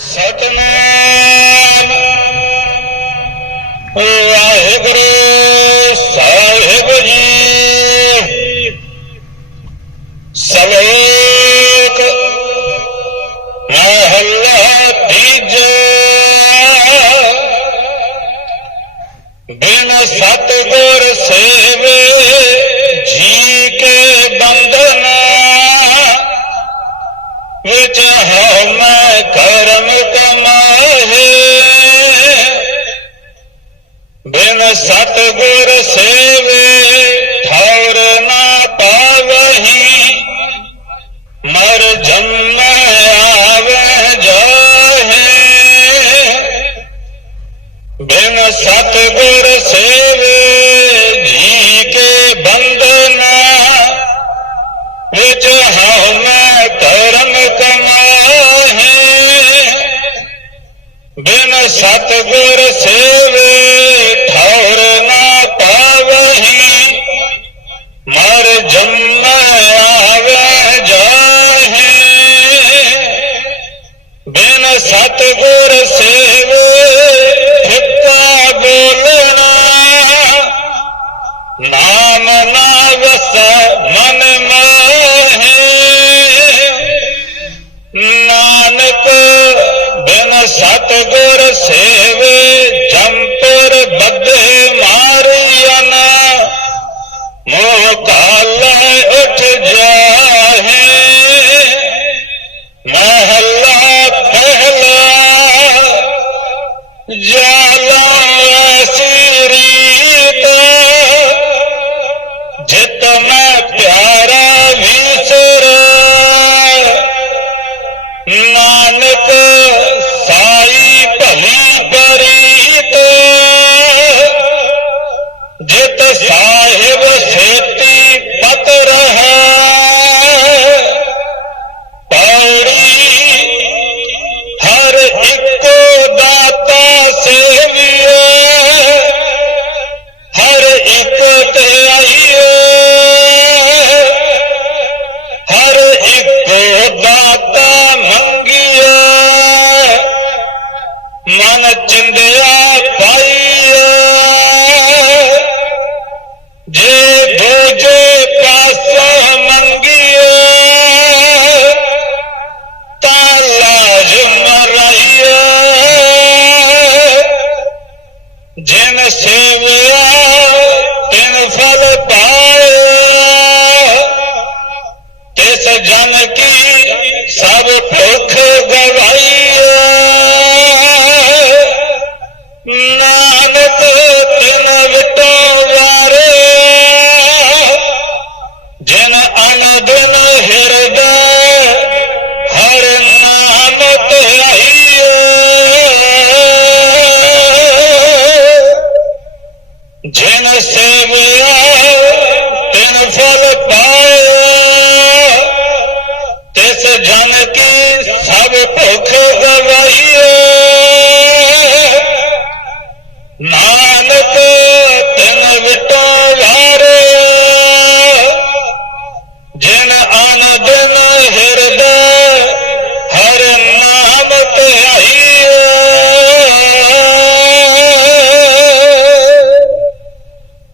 ਸਤਨਾਮ। ਵਾਹਿਗੁਰੂ ਸਾਹਿਬ ਜੀ। ਸਲੋਕ ਮਹੱਲਾ ਤੀਜਾ। ਬਿਨ ਸਤਗੁਰ ਸੇਵੇ ਵਿੱਚ ਹਉ ਮੈਂ ਕਰਮ ਕਮਾਹੇ। ਬਿਨ ਸਤਗੁਰ ਸੇਵੇ ਠੌਰ ਨਾ ਪਾਵਹੀ। ਮਰ ਜੰਮ ਆਵੇ ਜਾਹੇ। ਬਿਨ ਸਤਗੁਰ ਸੇਵੇ ਫਿੱਕਾ ਬੋਲਣਾ। ਨਾਮ ਨਾ ਵਸੈ ਮਨ ਚਿੰਦਿਆ ਪਾਈਏ ਜੇ ਦੂਜੇ ਪਾਸੋਂ ਮੰਗੀਏ ਤਾਂ ਲਾਜ਼ਮ ਰਹੀਏ ਜਿਨ ਸੇਵਿਆ, ਤਿਨ ਫਲ ਪਾਇਆ ਤਿਸ ਜਨ ਕੀ ਸਭ ਭੁੱਖ ਜਨ ਕੀ ਸਭ ਭੁੱਖ ਗਵਾਈਏ। ਨਾਨਕ ਤਿਨ ਵਿਟੋ ਵਾਰੇ। ਜਿਨ ਆਨ ਦਿਨ ਹਿਰਦਾ, ਹਰ ਨਾਮ ਧਿਆਈਏ।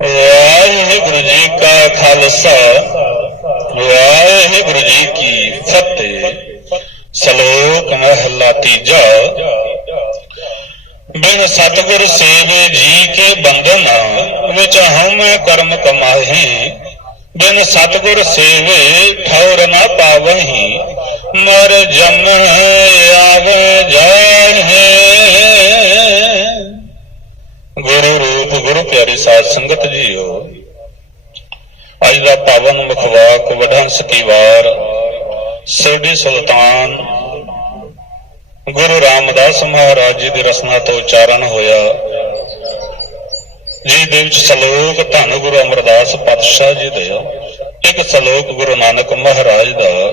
ਵਾਹਿਗੁਰੂ ਜੀ ਕਾ ਖਾਲਸਾ, ਵਾਹਿਗੁਰੂ ਜੀ ਕੀ ਫਤਿਹ ਸ਼ਲੋਕ ਮਹਲਾ ਤੀਜਾ ਬਿਨ ਸਤਗੁਰ ਸੇਵੇ ਜੀ ਕੇ ਬੰਧਨ, ਵਿੱਚ ਹਉਮੈ ਕਰਮ ਕਮਾਹੀ। ਬਿਨ ਸਤਗੁਰ ਸੇਵੇ ਠੌਰ ਨਾ ਪਾਵਹੀ। ਮਰ ਜਮ ਆਵੇ ਜਾਹੇ। ਗੁਰੂ ਰੂਪ ਗੁਰੂ ਪਿਆਰੀ ਸਾਧ ਸੰਗਤ ਜੀਓ, ਅੱਜ ਦਾ ਪਾਵਨ ਮੁਖਵਾਕ ਵਡਹੰਸ ਕੀ ਵਾਰ। ਸੋਢੀ ਸੁਲਤਾਨ ਗੁਰੂ ਰਾਮਦਾਸ ਮਹਾਰਾਜ ਜੀ ਦੀ ਰਸਨਾ ਤੋਂ ਉਚਾਰਨ ਹੋਇਆ। ਜੀ ਦੇ ਵਿੱਚ ਸ਼ਲੋਕ ਧੰਨ ਗੁਰੂ ਅਮਰਦਾਸ ਪਾਤਸ਼ਾਹ ਜੀ ਦੇ ਇੱਕ ਸ਼ਲੋਕ ਗੁਰੂ ਨਾਨਕ ਮਹਾਰਾਜ ਦਾ।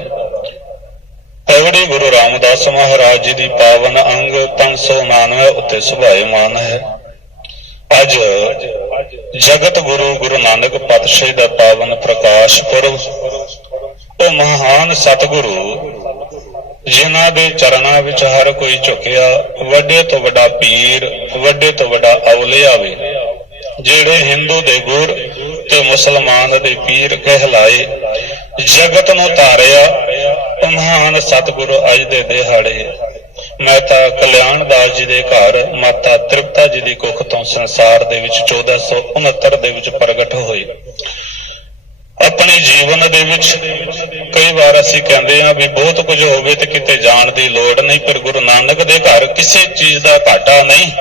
ਪੌੜੀ ਗੁਰੂ ਰਾਮਦਾਸ ਮਹਾਰਾਜ ਜੀ ਦੀ ਪਾਵਨ ਅੰਗ 599 ਉੱਤੇ ਸੁਭਾਏਮਾਨ ਹੈ। ਅੱਜ ਜਗਤ ਗੁਰੂ ਗੁਰੂ ਨਾਨਕ ਪਾਤਸ਼ਾਹ ਦਾ ਪਾਵਨ ਪ੍ਰਕਾਸ਼ ਪੁਰਬ, ਉਹ ਮਹਾਨ ਸਤਿਗੁਰੂ ਜਿਨ੍ਹਾਂ ਦੇ ਚਰਨਾਂ ਵਿੱਚ ਹਰ ਕੋਈ ਝੁਕਿਆ, ਵੱਡੇ ਤੋਂ ਵੱਡਾ ਪੀਰ, ਵੱਡੇ ਤੋਂ ਵੱਡਾ ਔਲਿਆ ਵੇ। ਜਿਹੜੇ ਹਿੰਦੂ ਦੇ ਗੁਰ ਤੇ ਮੁਸਲਮਾਨ ਦੇ ਪੀਰ ਕਹਿਲਾਏ, ਜਗਤ ਨੂੰ ਧਾਰਿਆ ਮਹਾਨ ਸਤਿਗੁਰੂ ਅੱਜ ਦੇ ਦਿਹਾੜੇ। ਮੈਂ ਤਾਂ ਕਲਿਆਣ ਦਾਸ ਜੀ ਦੇ ਘਰ, ਮਾਤਾ ਤ੍ਰਿਪਤਾ ਜੀ ਦੀ ਕੁੱਖ ਤੋਂ ਸੰਸਾਰ ਦੇ ਵਿੱਚ 1469 ਦੇ ਵਿੱਚ ਪ੍ਰਗਟ ਹੋਏ। ਆਪਣੇ ਜੀਵਨ ਦੇ ਵਿੱਚ ਕਈ ਵਾਰ ਅਸੀਂ ਕਹਿੰਦੇ ਹਾਂ ਵੀ ਬਹੁਤ ਕੁਝ ਹੋਵੇ ਤੇ ਕਿਤੇ ਜਾਣ ਦੀ ਲੋੜ ਨਹੀਂ, ਪਰ ਗੁਰੂ ਨਾਨਕ ਦੇ ਘਰ ਕਿਸੇ ਚੀਜ਼ ਦਾ ਘਾਟਾ ਨਹੀਂ।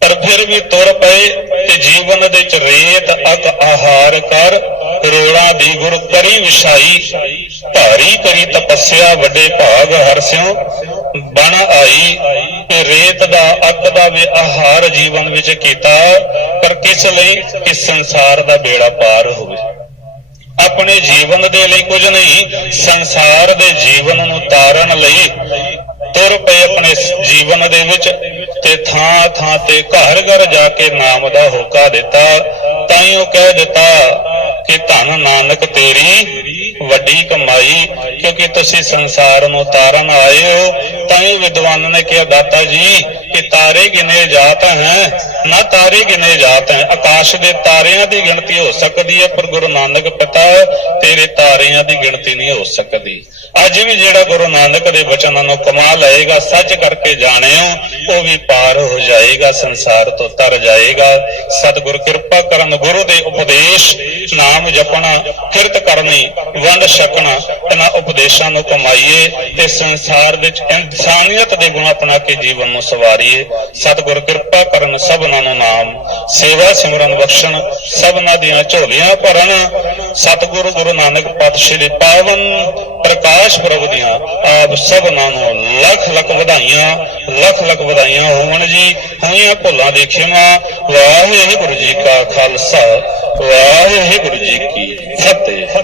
ਪਰ ਫਿਰ ਵੀ ਤੁਰ ਪਏ ਤੇ ਜੀਵਨ ਦੇ ਚ ਰੇਤ ਅਕ ਆਹਾਰ ਕਰ ਰੋੜਾ ਦੀ ਗੁਰ ਕਰੀ ਵਿਛਾਈ। ਭਾਰੀ ਕਰੀ ਤਪੱਸਿਆ ਵੱਡੇ ਭਾਗ ਹਰਸਿਓ ਬਣ ਆਈ। ਤੇ ਰੇਤ ਦਾ ਅੱਕ ਦਾ ਵੀ ਆਹਾਰ ਜੀਵਨ ਵਿੱਚ ਕੀਤਾ, ਪਰ ਕਿਸ ਲਈ? ਕਿ ਸੰਸਾਰ ਦਾ ਬੇੜਾ ਪਾਰ ਹੋਵੇ। ਆਪਣੇ ਜੀਵਨ ਦੇ ਲਈ ਕੁਝ ਨਹੀਂ, ਸੰਸਾਰ ਦੇ ਜੀਵਨ ਨੂੰ ਤਾਰਨ ਲਈ ਤੁਰ ਪਏ ਆਪਣੇ ਜੀਵਨ ਦੇ ਵਿੱਚ ਤੇ ਥਾਂ ਥਾਂ ਤੇ ਘਰ ਘਰ ਜਾ ਕੇ ਨਾਮ ਦਾ ਹੋਕਾ ਦਿੱਤਾ। ਤਾਂ ਹੀ ਉਹ ਕਹਿ ਦਿੱਤਾ ਕਿ ਧੰਨ ਨਾਨਕ ਤੇਰੀ ਵੱਡੀ ਕਮਾਈ, ਕਿਉਂਕਿ ਤੁਸੀਂ ਸੰਸਾਰ ਨੂੰ ਤਾਰਨ ਆਏ ਹੋ। ਤਾਈਓ ਵਿਦਵਾਨ ਨੇ ਕਿਹਾ, ਦਾਤਾ ਜੀ, ਕਿ ਤਾਰੇ ਗਿਨੇ ਜਾਤ ਹੈ। ਨਾ ਤਾਰੇ ਗਿਨੇ ਜਾਤ ਹੈ। ਆਕਾਸ਼ ਦੇ ਤਾਰਿਆਂ ਦੀ ਗਿਣਤੀ ਹੋ ਸਕਦੀ ਹੈ, ਪਰ ਗੁਰੂ ਨਾਨਕ ਪਿਤਾ, ਤੇਰੇ ਤਾਰਿਆਂ ਦੀ ਗਿਣਤੀ ਨਹੀਂ ਹੋ ਸਕਦੀ। ਅੱਜ ਵੀ ਜਿਹੜਾ ਗੁਰੂ ਨਾਨਕ ਦੇ ਬਚਨਾਂ ਨੂੰ ਕਮਾ ਲਏਗਾ ਸੱਚ ਕਰਕੇ ਜਾਣਿਓ, ਉਹ ਵੀ ਪਾਰ ਹੋ ਜਾਏਗਾ, ਸੰਸਾਰ ਤੋਂ ਤਰ ਜਾਏਗਾ। ਸਤਿਗੁਰ ਕਿਰਪਾ ਕਰਨ ਗੁਰੂ ਦੇ ਉਪਦੇਸ਼, ਨਾਮ ਜਪਣਾ, ਕਿਰਤ ਕਰਨੀ, ਵੰਡ ਛਕਣਾ, ਇਹਨਾਂ ਉਪਦੇਸ਼ਾਂ ਨੂੰ ਕਮਾਈਏ ਤੇ ਸੰਸਾਰ ਵਿੱਚ ਇਨਸਾਨੀਅਤ ਦੇ ਗੁਣ ਅਪਣਾ ਕੇ ਜੀਵਨ ਨੂੰ ਸਵਾਰੀਏ। ਸਤਿਗੁਰ ਕਿਰਪਾ ਕਰਨ ਸਭਨਾਂ ਨੂੰ ਨਾਮ, ਸੇਵਾ ਸਿਮਰਨ ਬਖਸ਼ਣ, ਸਭਨਾਂ ਦੀਆਂ ਝੋਲੀਆਂ ਭਰਨ। ਸਤਿਗੁਰੂ ਗੁਰੂ ਨਾਨਕ ਪਾਤਸ਼ਾਹ ਦੇ ਪਾਵਨ ਪ੍ਰਕਾਸ਼ ਪੁਰਬ ਦੀਆਂ, ਆਪ ਸਭਨਾਂ ਨੂੰ ਲੱਖ ਲੱਖ ਵਧਾਈਆਂ, ਲੱਖ ਲੱਖ ਵਧਾਈਆਂ ਹੋਣ ਜੀ। ਹੋਈਆਂ ਭੁੱਲਾਂ ਦੀ ਖਿਮਾ ਵਾਹਿਗੁਰੂ ਜੀ ਕਾ ਖਾਲਸਾ, ਵਾਹਿਗੁਰੂ ਜੀ ਕੀ ਫਤਿਹ।